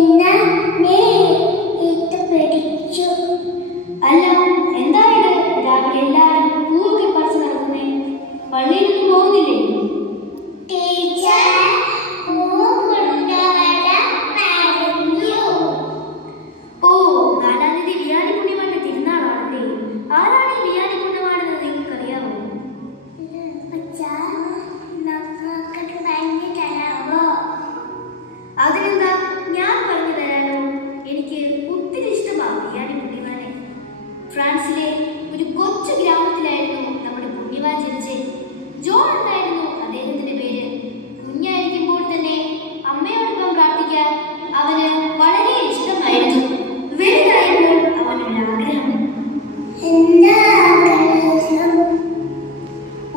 ഇന്ന് നീ ഇത് പിടിച്ചു. അല്ല, എന്തായത് രാവിലെ എല്ലാരും പൂവൊക്കെ പറിച്ചു നടക്കുന്നേ? പള്ളിയിലൊന്നും പോകുന്നില്ലേ? ടീച്ചർ പൂ കൊണ്ടുവരാൻ പറഞ്ഞു. ഓ, 4-ാം തീയതി വിയാനി പുണ്യവാന്റെ തിരുനാളാണല്ലേ? ആരാണ് ഈ വിയാനി പുണ്യവാനെന്ന് നിങ്ങൾക്കറിയാമോ? അച്ഛാ, നമുക്ക് പറഞ്ഞു തരാമോ? അതിനെന്താ, ഞാൻ പറഞ്ഞു തരാനോ. എനിക്ക് ഒത്തിരി ഇഷ്ടമാണ് വിയാനി പുണ്യവാനെ. ഫ്രാൻസിലെ ഒരു കൊച്ചു ഗ്രാമത്തിലായിരുന്നു നമ്മുടെ പുണ്യവാൻ ജനിച്ചത്. ജോൺ എന്നായിരുന്നു അദ്ദേഹത്തിന്റെ പേര്. കുഞ്ഞായിരിക്കുമ്പോൾ തന്നെ അമ്മയോടൊപ്പം പ്രാർത്ഥിക്കാൻ അവന് വളരെ ഇഷ്ടമായിരുന്നു. വലുതായപ്പോൾ അവനൊരാഗ്രഹം, എന്താ ആഗ്രഹം?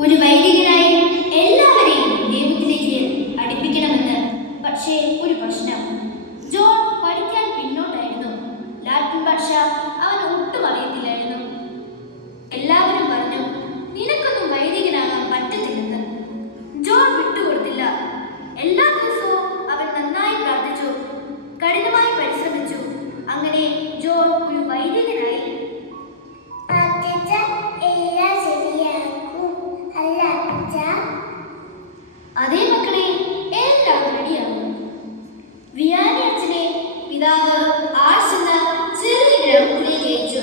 ഒരു വൈദികനായി എല്ലാവരെയും ദൈവത്തിലേക്ക് അടുപ്പിക്കണമെന്ന്. പക്ഷേ ഒരു പ്രശ്നം, ജോൺ പഠിക്കാൻ പിന്നോട്ടായിരുന്നു. ലാറ്റിൻ ഭാഷ അവന് ഒട്ടും അറിയത്തില്ലായിരുന്നു. എല്ലാവരും പറഞ്ഞു, നിനക്കൊന്നും വൈദികനാകാൻ പറ്റത്തില്ലെന്ന്. ജോൺ വിട്ടുകൊടുത്തില്ല. എല്ലാ ദിവസവും അവൻ നന്നായി പ്രാർത്ഥിച്ചു, കഠിനമായി പരിശ്രമിച്ചു. അങ്ങനെ ജോൺ ഒരു വൈദികനായി. അച്ഛാ, എല്ലാം ശരിയാക്കും അല്ല അച്ഛാ? അതേ മക്കളെ, എല്ലാം റെഡിയാവും. വിയാനി അച്ഛനെ പിതാവ് ആർട്സ് എന്ന ചെറിയ ഗ്രാമത്തിലേക്ക് അയച്ചു.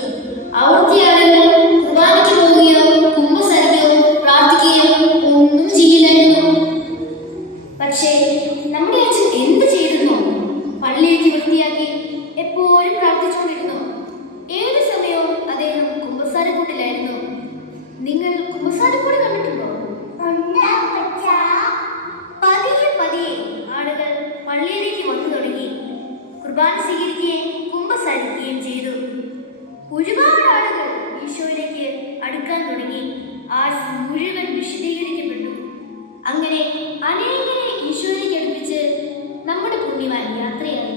അവിടുത്തെ ആളുകൾ കുർബാനയ്ക്ക് പോവുകയോ കുമ്പസാരിക്കുകയോ പ്രാർത്ഥിക്കുകയോ ഒന്നും ചെയ്യില്ലായിരുന്നു. പക്ഷേ നമ്മുടെ അച്ഛൻ എന്ത് ചെയ്തിരുന്നു? പള്ളിയൊക്കെ വൃത്തിയാക്കി എപ്പോഴും പ്രാർത്ഥിച്ചുകൊണ്ടിരുന്നു. ഏത് സമയവും അദ്ദേഹം കുമ്പസാരക്കൂട്ടിലായിരുന്നു. നിങ്ങൾ കുമ്പസാരക്കൂട് കണ്ടിട്ടുണ്ടോ? ഉണ്ട് അച്ഛാ. പതിയെ പതിയെ ആളുകൾ പള്ളിയിലേക്ക് വന്നു തുടങ്ങി. കുർബാന സ്വീകരിക്കുകയും കുമ്പസാരിക്കുകയും ചെയ്തു. ഒരുപാട് ആളുകൾ ഈശോയിലേക്ക് അടുക്കാൻ തുടങ്ങി. ആഴ്സ് മുഴുവൻ വിശദീകരിക്കപ്പെട്ടു. അങ്ങനെ അനേകരെ ഈശോയിലേക്ക് അടുപ്പിച്ച് നമ്മുടെ പുണ്യവാൻ യാത്രയായി.